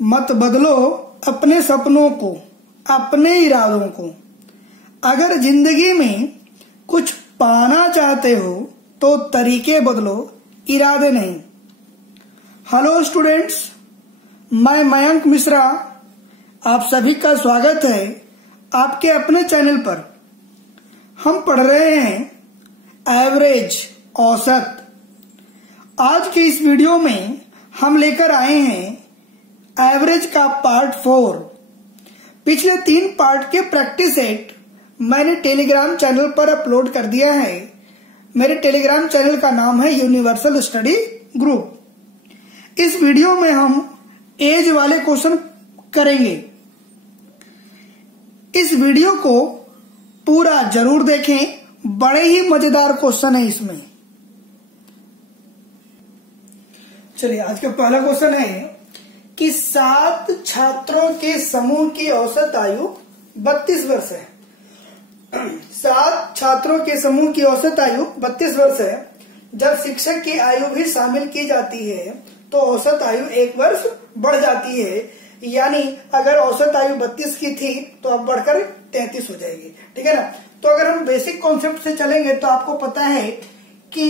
मत बदलो अपने सपनों को, अपने इरादों को। अगर जिंदगी में कुछ पाना चाहते हो तो तरीके बदलो, इरादे नहीं। हेलो स्टूडेंट्स, मैं मयंक मिश्रा, आप सभी का स्वागत है आपके अपने चैनल पर। हम पढ़ रहे हैं एवरेज, औसत। आज के इस वीडियो में हम लेकर आए हैं एवरेज का पार्ट 4। पिछले 3 पार्ट के प्रैक्टिस सेट मैंने टेलीग्राम चैनल पर अपलोड कर दिया है। मेरे टेलीग्राम चैनल का नाम है यूनिवर्सल स्टडी ग्रुप। इस वीडियो में हम एज वाले क्वेश्चन करेंगे। इस वीडियो को पूरा जरूर देखें, बड़े ही मजेदार क्वेश्चन है इसमें। चलिए, आज का पहला क्वेश्चन है कि 7 छात्रों के समूह की औसत आयु 32 वर्ष है। 7 छात्रों के समूह की औसत आयु 32 वर्ष है। जब शिक्षक की आयु भी शामिल की जाती है तो औसत आयु 1 वर्ष बढ़ जाती है। यानी अगर औसत आयु 32 की थी तो अब बढ़कर 33 हो जाएगी। ठीक है ना। तो अगर हम बेसिक कॉन्सेप्ट से चलेंगे तो आपको पता है कि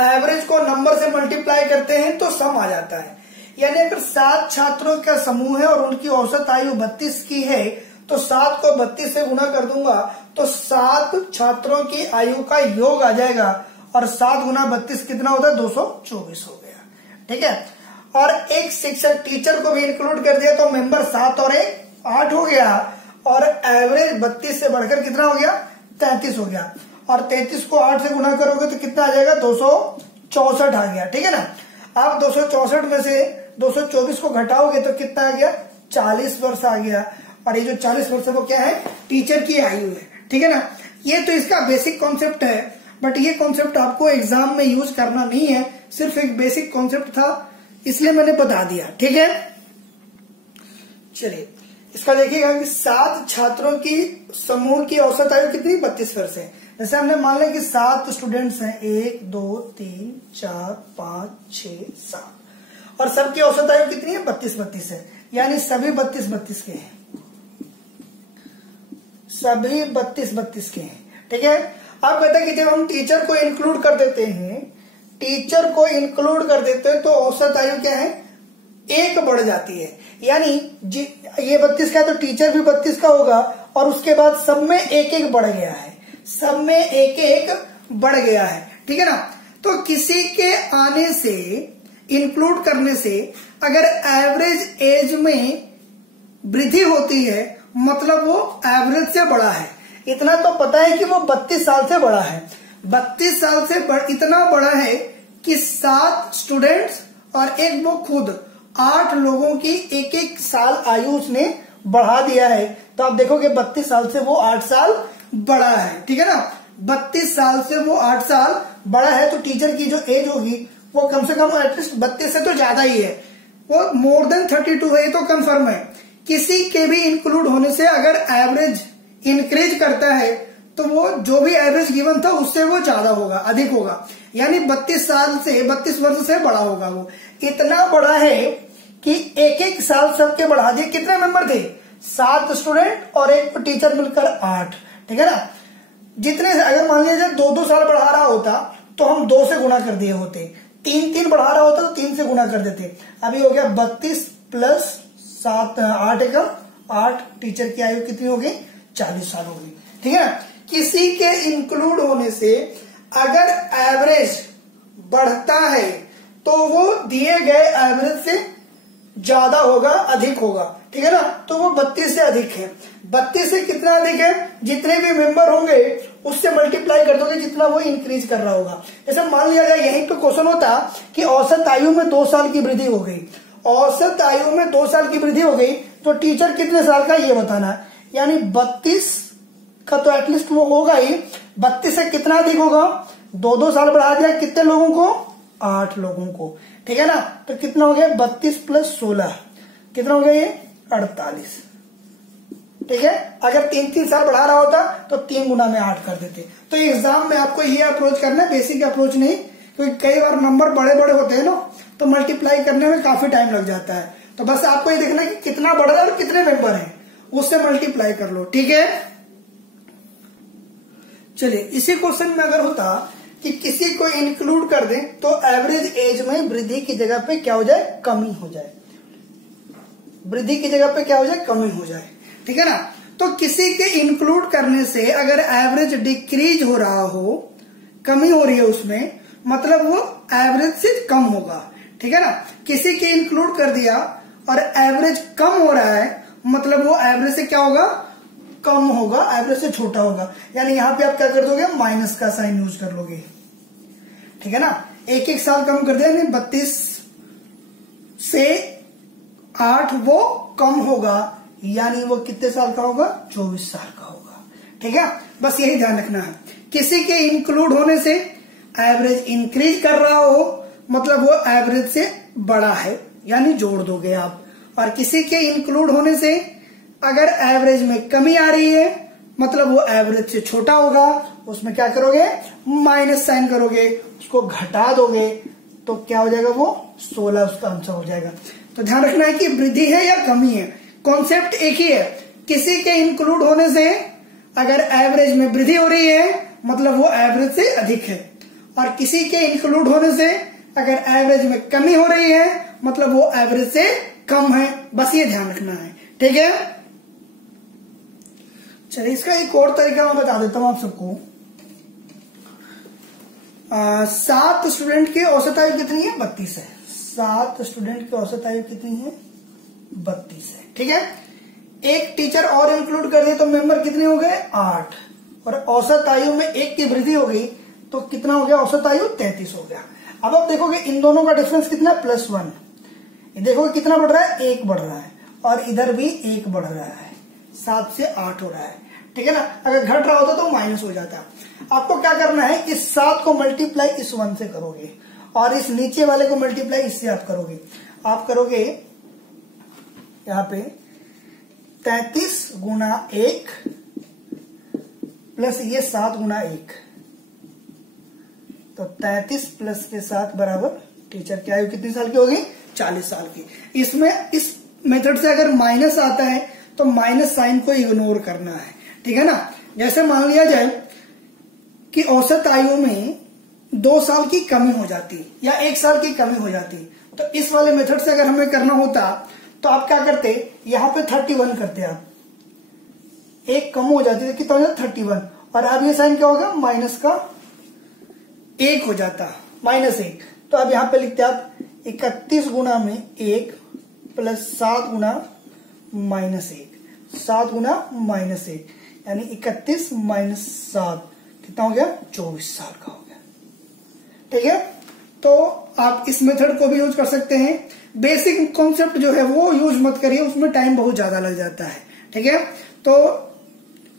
एवरेज को नंबर से मल्टीप्लाई करते हैं तो सम आ जाता है। यानी अगर 7 छात्रों का समूह है और उनकी औसत आयु 32 की है तो 7 को 32 से गुना कर दूंगा तो 7 छात्रों की आयु का योग आ जाएगा। और 7 गुना 32 कितना होता है? 224 हो गया। ठीक है। और एक शिक्षक टीचर को भी इंक्लूड कर दिया तो मेंबर 7 और 1 8 हो गया। और एवरेज 32 से बढ़कर कितना हो गया? 33 हो गया। और 33 को 8 से गुना करोगे तो कितना आ जाएगा? 264 आ गया। ठीक है ना। आप 264 में से 224 को घटाओगे तो कितना आ गया? 40 वर्ष आ गया। और ये जो 40 वर्ष है वो क्या है? टीचर की आयु है। ठीक है ना। ये तो इसका बेसिक कॉन्सेप्ट है, बट ये कॉन्सेप्ट आपको एग्जाम में यूज करना नहीं है, सिर्फ एक बेसिक कॉन्सेप्ट था इसलिए मैंने बता दिया। ठीक है। चलिए, इसका देखिएगा कि 7 छात्रों की समूह की औसत आयु कितनी? 32 वर्ष है। जैसे हमने मान लिया कि 7 स्टूडेंट्स हैं, 1 2 3 4 5 6 7, और सबकी औसत आयु कितनी है? 32 है। यानी सभी 32 के हैं, सभी 32 के हैं। ठीक है। आप कहते हैं कि जब हम टीचर को इंक्लूड कर देते हैं, टीचर को इंक्लूड कर देते हैं तो औसत आयु क्या है? 1 बढ़ जाती है। यानी ये 32 का है तो टीचर भी 32 का होगा। और उसके बाद सब में 1 बढ़ गया है, सब में 1 बढ़ गया है। ठीक है ना। तो किसी के आने से, इंक्लूड करने से अगर एवरेज एज में वृद्धि होती है मतलब वो एवरेज से बड़ा है। इतना तो पता है कि वो 32 साल से बड़ा है। 32 साल से इतना बड़ा है कि 7 स्टूडेंट्स और एक वो खुद 8 लोगों की 1 साल आयु उसने बढ़ा दिया है। तो आप देखोगे 32 साल से वो 8 साल बड़ा है। ठीक है ना। 32 साल से वो 8 साल बड़ा है तो टीचर की जो एज होगी वो कम से कम एटलीस्ट 32 से तो ज्यादा ही है, वो मोर देन 32 है। ये तो कंफर्म है। किसी के भी इंक्लूड होने से अगर एवरेज इंक्रीज करता है तो वो जो भी एवरेज गिवन था उससे वो ज्यादा होगा, अधिक होगा। यानी 32 साल से, 32 वर्ष से बड़ा होगा। वो इतना बड़ा है कि 1 साल सबके बढ़ा दिए। कितने मेंबर थे? 7 स्टूडेंट और एक टीचर मिलकर 8। ठीक है ना। जितने, अगर मान लीजिए 2-2 साल बढ़ा रहा होता तो हम 2 से गुना कर दिए होते। 3-3 बढ़ा रहा होता तो 3 से गुना कर देते। अभी हो गया 32 प्लस 7 8 एकम 8। टीचर की आयु कितनी हो गई? 40 साल हो गई। ठीक है ना। किसी के इंक्लूड होने से अगर एवरेज बढ़ता है तो वो दिए गए एवरेज से ज्यादा होगा, अधिक होगा। ठीक है ना। तो वो 32 से अधिक है। 32 से कितना अधिक है? जितने भी मेंबर होंगे उससे मल्टीप्लाई कर दोगे जितना वो इंक्रीज कर रहा होगा। जैसे मान लिया जाए यही तो क्वेश्चन होता कि औसत आयु में 2 साल की वृद्धि हो गई। औसत आयु में 2 साल की वृद्धि हो गई तो टीचर कितने साल का ये बताना है। यानी 32 का तो एटलीस्ट वो होगा ही। 32 से कितना अधिक होगा? 2-2 साल बढ़ा दिया। कितने लोगों को? 8 लोगों को। ठीक है ना। तो कितना हो गया? 32 प्लस 16 कितना हो गया? ये 48। ठीक है। अगर 3-3 साल बढ़ा रहा होता तो 3 गुना में 8 कर देते। तो एग्जाम में आपको ये अप्रोच करना है, बेसिक अप्रोच नहीं, क्योंकि कई बार नंबर बड़े बड़े होते हैं ना तो मल्टीप्लाई करने में काफी टाइम लग जाता है। तो तो बस आपको ये देखना कि कितना बढ़ रहा है और कितने मेंबर हैं, उससे मल्टीप्लाई कर लो। ठीक है, चलिए इसी क्वेश्चन में अगर होता कि किसी को इंक्लूड कर दें तो एवरेज एज में वृद्धि की जगह पे क्या हो जाए, कमी हो जाए। वृद्धि की जगह पे क्या हो जाए, कमी हो जाए। ठीक है ना, तो किसी के इंक्लूड करने से अगर एवरेज डिक्रीज हो रहा हो, कमी हो रही है उसमें, मतलब वो एवरेज से कम होगा। ठीक है ना, किसी के इंक्लूड कर दिया और एवरेज कम हो रहा है, मतलब वो एवरेज से क्या होगा, कम होगा, एवरेज से छोटा होगा। यानी यहां पे आप क्या कर दोगे, माइनस का साइन यूज कर लोगे। ठीक है ना, एक एक साल कम कर दिया, यानी 32 से 8 वो कम होगा, यानी वो कितने साल का होगा, 24 साल का होगा। ठीक है, बस यही ध्यान रखना है। किसी के इंक्लूड होने से एवरेज इंक्रीज कर रहा हो, मतलब वो एवरेज से बड़ा है, यानी जोड़ दोगे आप। और किसी के इंक्लूड होने से अगर एवरेज में कमी आ रही है, मतलब वो एवरेज से छोटा होगा, उसमें क्या करोगे, माइनस साइन करोगे, उसको घटा दोगे, तो क्या हो जाएगा, वो 16 उसका आंसर हो जाएगा। तो ध्यान रखना है कि वृद्धि है या कमी है, कॉन्सेप्ट एक ही है। किसी के इंक्लूड होने से अगर एवरेज में वृद्धि हो रही है, मतलब वो एवरेज से अधिक है, और किसी के इंक्लूड होने से अगर एवरेज में कमी हो रही है, मतलब वो एवरेज से कम है। बस ये ध्यान रखना है। ठीक है, चलिए इसका एक और तरीका मैं बता देता हूं आप सबको। 7 स्टूडेंट की औसत आयु कितनी है, 32 है। 7 स्टूडेंट की औसत आयु कितनी है, 32 है। ठीक है, एक टीचर और इंक्लूड कर दिए तो मेंबर कितने हो गए, 8, और औसत आयु में 1 की वृद्धि हो गई तो कितना हो गया, औसत आयु 33 हो गया। अब आप देखोगे इन दोनों का डिफरेंस कितना है, +1। ये देखोगे कितना बढ़ रहा है, 1 बढ़ रहा है, और इधर भी 1 बढ़ रहा है, 7 से 8 हो रहा है। ठीक है ना, अगर घट रहा होता तो माइनस हो जाता। आपको क्या करना है, इस 7 को मल्टीप्लाई इस 1 से करोगे, और इस नीचे वाले को मल्टीप्लाई इससे आप करोगे। आप करोगे यहां पे 33 गुना 1 प्लस ये 7 गुना 1, तो 33 प्लस के 7 बराबर, टीचर की आयु कितनी साल की होगी, 40 साल की। इसमें इस मेथड से अगर माइनस आता है तो माइनस साइन को इग्नोर करना है। ठीक है ना, जैसे मान लिया जाए कि औसत आयु में 2 साल की कमी हो जाती या 1 साल की कमी हो जाती, तो इस वाले मेथड से अगर हमें करना होता तो आप क्या करते, यहां पे 31 करते, आप 1 कम हो जाती तो कितना हो जाता, 31, और अब ये साइन क्या होगा, माइनस का 1 हो जाता, -1। तो अब यहां पे लिखते आप 31 गुना में 1 प्लस 7 गुना -1, 7 गुना -1, यानी 31 माइनस 7 कितना हो गया, 24 साल का हो गया। ठीक है, तो आप इस मेथड को भी यूज कर सकते हैं। बेसिक कॉन्सेप्ट जो है वो यूज मत करिए, उसमें टाइम बहुत ज्यादा लग जाता है। ठीक है, तो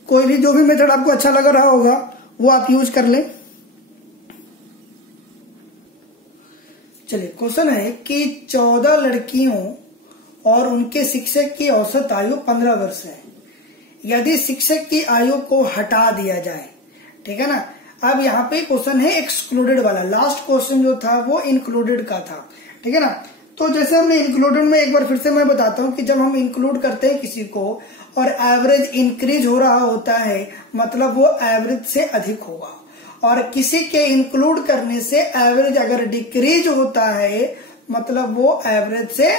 कोई भी जो भी मेथड आपको अच्छा लग रहा होगा वो आप यूज कर लें। चलिए क्वेश्चन है कि 14 लड़कियों और उनके शिक्षक की औसत आयु 15 वर्ष है। यदि शिक्षक की आयु को हटा दिया जाए, ठीक है ना। अब यहाँ पे क्वेश्चन है एक्सक्लूडेड वाला, लास्ट क्वेश्चन जो था वो इंक्लूडेड का था, ठीक है ना। तो जैसे हमने इंक्लूडेड में, एक बार फिर से मैं बताता हूँ कि जब हम इंक्लूड करते हैं किसी को और एवरेज इंक्रीज हो रहा होता है, मतलब वो एवरेज से अधिक होगा, और किसी के इंक्लूड करने से एवरेज अगर डिक्रीज होता है, मतलब वो एवरेज से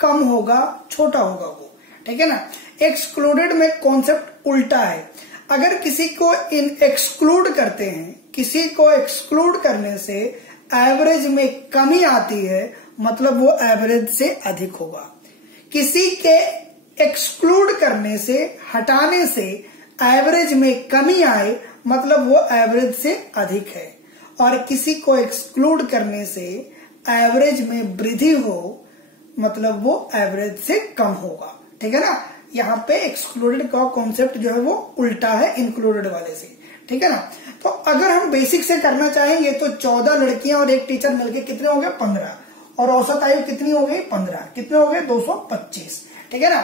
कम होगा, छोटा होगा वो, ठीक है ना। एक्सक्लूडेड में कॉन्सेप्ट उल्टा है। अगर किसी को एक्सक्लूड करते हैं, किसी को एक्सक्लूड करने से एवरेज में कमी आती है, मतलब वो एवरेज से अधिक होगा। किसी के एक्सक्लूड करने से, हटाने से एवरेज में कमी आए, मतलब वो एवरेज से अधिक है, और किसी को एक्सक्लूड करने से एवरेज में वृद्धि हो, मतलब वो एवरेज से कम होगा, ठीक है ना। यहाँ पे एक्सक्लूडेड का कॉन्सेप्ट जो है वो उल्टा है इंक्लूडेड वाले से, ठीक है ना। तो अगर हम बेसिक से करना चाहेंगे तो 14 लड़कियां और एक टीचर मिलके कितने हो गए, 15, और औसत आयु कितनी हो गई, 15, कितने हो गए, 225, ठीक है ना।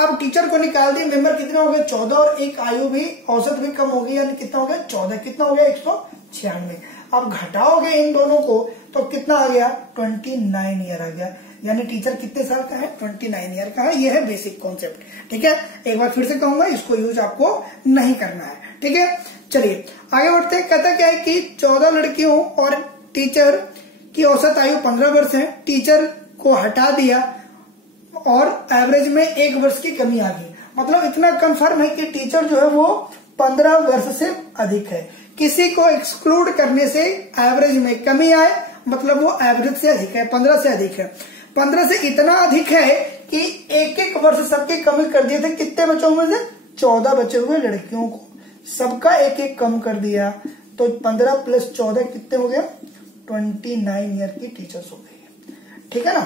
अब टीचर को निकाल दिए, मेंबर कितने हो गए, 14, और एक आयु भी, औसत भी कम हो गई, यानी कितना हो गया, 14, कितना हो गया, 196। अब घटाओगे इन दोनों को तो कितना आ गया, 29 ईयर आ गया, यानी टीचर कितने साल का है, 29 ईयर का है। ये है बेसिक कॉन्सेप्ट, ठीक है। एक बार फिर से कहूंगा, इसको यूज आपको नहीं करना है, ठीक है। चलिए आगे बढ़ते हैं। कहता क्या है कि 14 लड़कियों और टीचर की औसत आयु 15 वर्ष है। टीचर को हटा दिया और एवरेज में 1 वर्ष की कमी आ गई। मतलब इतना कंफर्म है कि टीचर जो है वो 15 वर्ष से अधिक है। किसी को एक्सक्लूड करने से एवरेज में कमी आए, मतलब वो एवरेज से अधिक है, 15 से अधिक है। 15 से इतना अधिक है कि 1-1 वर्ष सबके कमी कर दिए थे। कितने बच्चों में से, 14 बचे हुए लड़कियों को सबका 1-1 कम कर दिया। तो 15 + 14 कितने हो गया, 29 ईयर की टीचर्स हो गई है, ठीक है ना।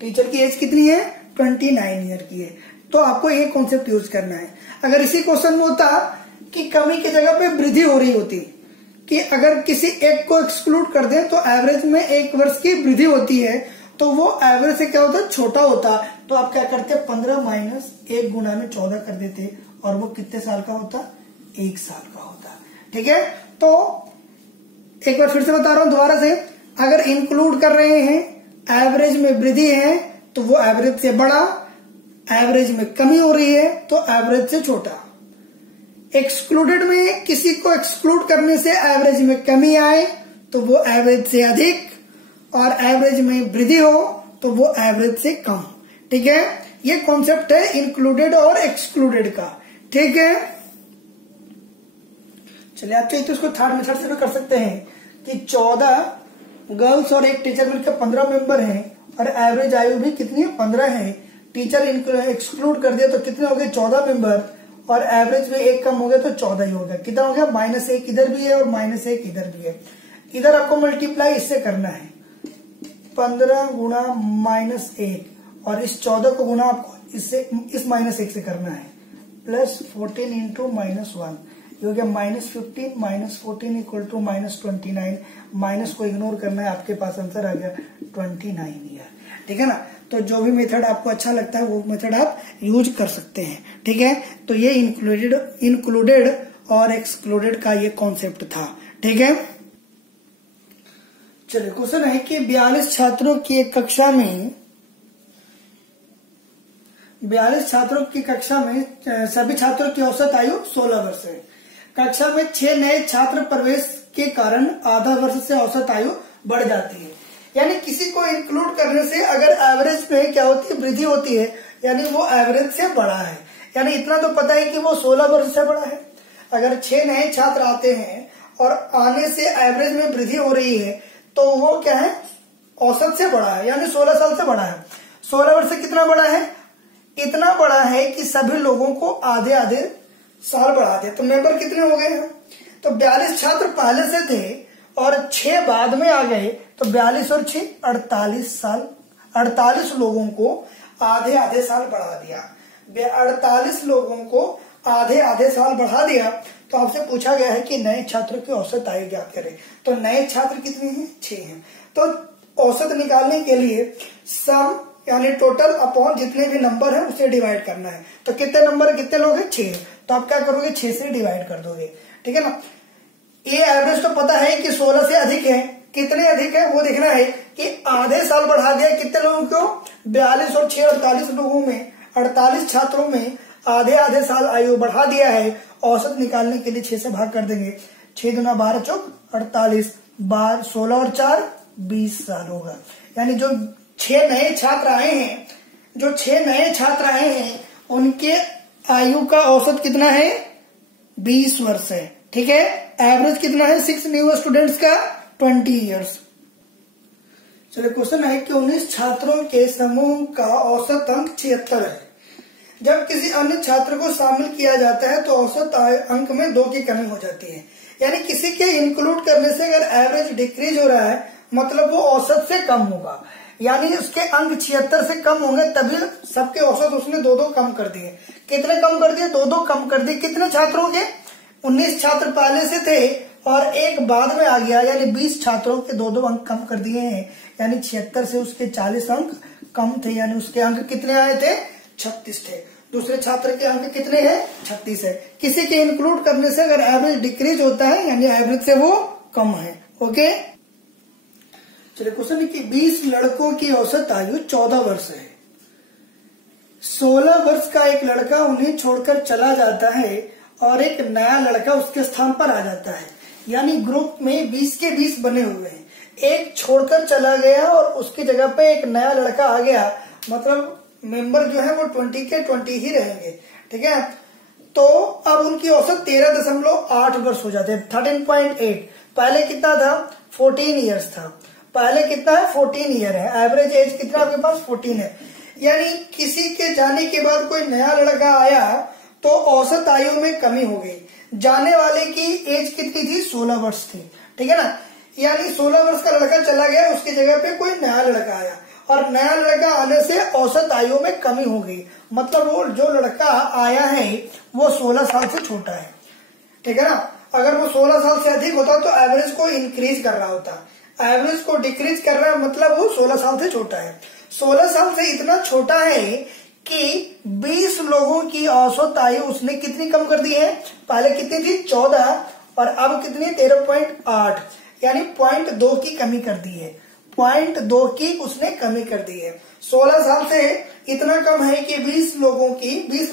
टीचर की एज कितनी है, 29 ईयर की है। तो आपको ये कॉन्सेप्ट यूज करना है। अगर इसी क्वेश्चन में होता कि कमी की जगह पे वृद्धि हो रही होती, कि अगर किसी एक को एक्सक्लूड कर दें तो एवरेज में 1 वर्ष की वृद्धि होती है, तो वो एवरेज से क्या होता, छोटा होता। तो आप क्या करते, 15 - 1 गुणा में 14 कर देते, और वो कितने साल का होता, 1 साल का होता, ठीक है। तो एक बार फिर से बता रहा हूं दोबारा से, अगर इंक्लूड कर रहे हैं, एवरेज में वृद्धि है तो वो एवरेज से बड़ा, एवरेज में कमी हो रही है तो एवरेज से छोटा। एक्सक्लूडेड में किसी को एक्सक्लूड करने से एवरेज में कमी आए तो वो एवरेज से अधिक, और एवरेज में वृद्धि हो तो वो एवरेज से कम, ठीक है। ये कॉन्सेप्ट है इंक्लूडेड और एक्सक्लूडेड का, ठीक है। चलिए आप चाहे तो इसको थर्ड मेथड से भी कर सकते हैं कि 14 गर्ल्स और एक टीचर मिलकर 15 मेंबर हैं, और एवरेज आयु भी कितनी है, 15 है। टीचर एक्सक्लूड कर दिया तो कितने हो गए, 14 मेंबर, और एवरेज में 1 कम हो गया तो 14 ही हो गया। कितना हो गया, -1 इधर भी है और -1 इधर भी है। इधर आपको मल्टीप्लाई इससे करना है, 15 गुणा -1, और इस 14 को गुणा आपको इससे, इस -1 से करना है, प्लस 14 इंटू -1, ये हो गया -15 - 14 इक्वल टू -29। माइनस को इग्नोर करना है, आपके पास आंसर आ गया 29 ईयर, ठीक है ना। तो जो भी मेथड आपको अच्छा लगता है वो मेथड आप यूज कर सकते हैं, ठीक है। तो ये इंक्लूडेड और एक्सक्लूडेड का ये कॉन्सेप्ट था, ठीक है। चलिए क्वेश्चन है कि 42 छात्रों की एक कक्षा में 42 छात्रों की कक्षा में सभी छात्रों की औसत आयु 16 वर्ष है। कक्षा में 6 नए छात्र प्रवेश के कारण आधा वर्ष से औसत आयु बढ़ जाती है। यानी किसी को इंक्लूड करने से अगर एवरेज में क्या होती है, वृद्धि होती है, यानी वो एवरेज से बड़ा है। यानी इतना तो पता है कि वो 16 वर्ष से बड़ा है। अगर 6 नए छात्र आते हैं और आने से एवरेज में वृद्धि हो रही है तो वो क्या है, औसत से बड़ा है, यानी 16 साल से बड़ा है। 16 वर्ष से कितना बड़ा है, इतना बड़ा है कि सभी लोगों को आधे आधे साल बढ़ा दे। तो मेंबर कितने हो गए हैं, तो 42 छात्र पहले से थे और 6 बाद में आ गए, तो 42 और 6 48 साल, 48 लोगों को आधे आधे साल बढ़ा दिया। 48 लोगों को आधे आधे साल बढ़ा दिया। तो आपसे पूछा गया है कि नए छात्रों की औसत आयु ज्ञात करें। तो नए छात्र कितने हैं, 6 हैं। तो औसत निकालने के लिए सम यानी टोटल अपॉन जितने भी नंबर है उसे डिवाइड करना है। तो कितने नंबर, कितने लोग हैं, 6। तो आप क्या करोगे, 6 से डिवाइड कर दोगे, ठीक है ना। ये एवरेज तो पता है कि 16 से अधिक है, कितने अधिक है वो देखना है कि आधे साल बढ़ा दिया कितने लोगों को, 42 और 6 48 लोगों में, 48 छात्रों में आधे आधे साल आयु बढ़ा दिया है। औसत निकालने के लिए 6 से भाग कर देंगे, 6 दूना 12 चौक 48, 16 और 4 20 साल होगा। यानी जो 6 नए छात्र आए हैं, जो 6 नए छात्र आए हैं उनके आयु का औसत कितना है, 20 वर्ष है, ठीक है। एवरेज कितना है, 6 न्यू स्टूडेंट्स का 20 इयर्स। चलिए क्वेश्चन है कि 19 छात्रों के समूह का औसत अंक 76 है। जब किसी अन्य छात्र को शामिल किया जाता है तो औसत अंक में 2 की कमी हो जाती है। यानी किसी के इंक्लूड करने से अगर एवरेज डिक्रीज हो रहा है मतलब वो औसत से कम होगा, यानी उसके अंक 76 से कम होंगे, तभी सबके औसत उसने 2-2 कम कर दिए। कितने कम कर दिए, 2-2 कम कर दिए। कितने छात्रों के, 19 छात्र पहले से थे और एक बाद में आ गया, यानी 20 छात्रों के 2-2 अंक कम कर दिए हैं। यानी 76 से उसके 40 अंक कम थे, यानी उसके अंक कितने आए थे, 36 थे। दूसरे छात्र के अंक कितने हैं, 36 है। किसी के इंक्लूड करने से अगर एवरेज डिक्रीज होता है यानी एवरेज से वो कम है, ओके। चलिए क्वेश्चन है कि 20 लड़कों की औसत आयु 14 वर्ष है। 16 वर्ष का एक लड़का उन्हें छोड़कर चला जाता है और एक नया लड़का उसके स्थान पर आ जाता है। यानी ग्रुप में 20 के 20 बने हुए हैं, एक छोड़कर चला गया और उसकी जगह पे एक नया लड़का आ गया, मतलब मेंबर जो है वो 20 के 20 ही रहेंगे। ठीक है, तो अब उनकी औसत 13.8 वर्ष हो जाते हैं, 13.8। पहले कितना था? 14 ईयर्स था। पहले कितना है? 14 ईयर है। एवरेज एज कितना आपके पास? 14 है। यानी किसी के जाने के बाद कोई नया लड़का आया तो औसत आयु में कमी हो गई। जाने वाले की एज कितनी थी? 16 वर्ष थी। ठीक है ना, यानी 16 वर्ष का लड़का चला गया, उसकी जगह पे कोई नया लड़का आया और नया लड़का आने से औसत आयु में कमी हो गई। मतलब वो जो लड़का आया है वो 16 साल से छोटा है। ठीक है ना, अगर वो 16 साल से अधिक होता तो एवरेज को इंक्रीज कर रहा होता, एवरेज को डिक्रीज कर रहा है, मतलब वो 16 साल से छोटा है। 16 साल से इतना छोटा है कि 20 लोगों की औसत आयु उसने कितनी कम कर दी है? पहले कितनी थी? 14 और अब कितनी? 13.8, यानी 0.2 की कमी कर दी है। 0.2 की उसने कमी कर दी है। 16 साल से इतना कम है कि 20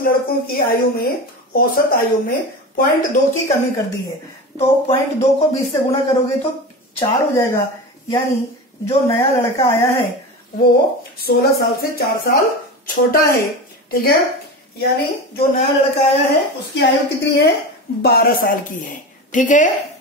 लड़कों की आयु में, औसत आयु में 0.2 की कमी कर दी है। तो 0.2 को 20 से गुणा करोगे तो 4 हो जाएगा। यानी जो नया लड़का आया है वो 16 साल से 4 साल छोटा है। ठीक है, यानी जो नया लड़का आया है उसकी आयु कितनी है? 12 साल की है। ठीक है,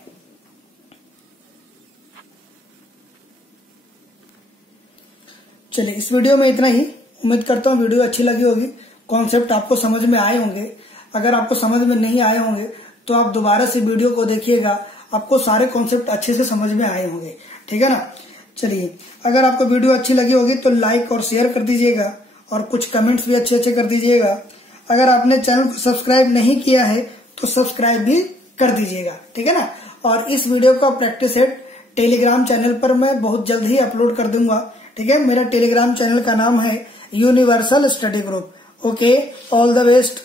चलिए इस वीडियो में इतना ही। उम्मीद करता हूँ वीडियो अच्छी लगी होगी, कॉन्सेप्ट आपको समझ में आए होंगे। अगर आपको समझ में नहीं आए होंगे तो आप दोबारा से वीडियो को देखिएगा, आपको सारे कॉन्सेप्ट अच्छे से समझ में आए होंगे। ठीक है ना, चलिए अगर आपको वीडियो अच्छी लगी होगी तो लाइक और शेयर कर दीजिएगा और कुछ कमेंट्स भी अच्छे कर दीजिएगा। अगर आपने चैनल को सब्सक्राइब नहीं किया है तो सब्सक्राइब भी कर दीजिएगा। ठीक है ना, और इस वीडियो का प्रैक्टिस सेट टेलीग्राम चैनल पर मैं बहुत जल्द ही अपलोड कर दूंगा। ठीक है, मेरा टेलीग्राम चैनल का नाम है universal study group. Okay, all the best.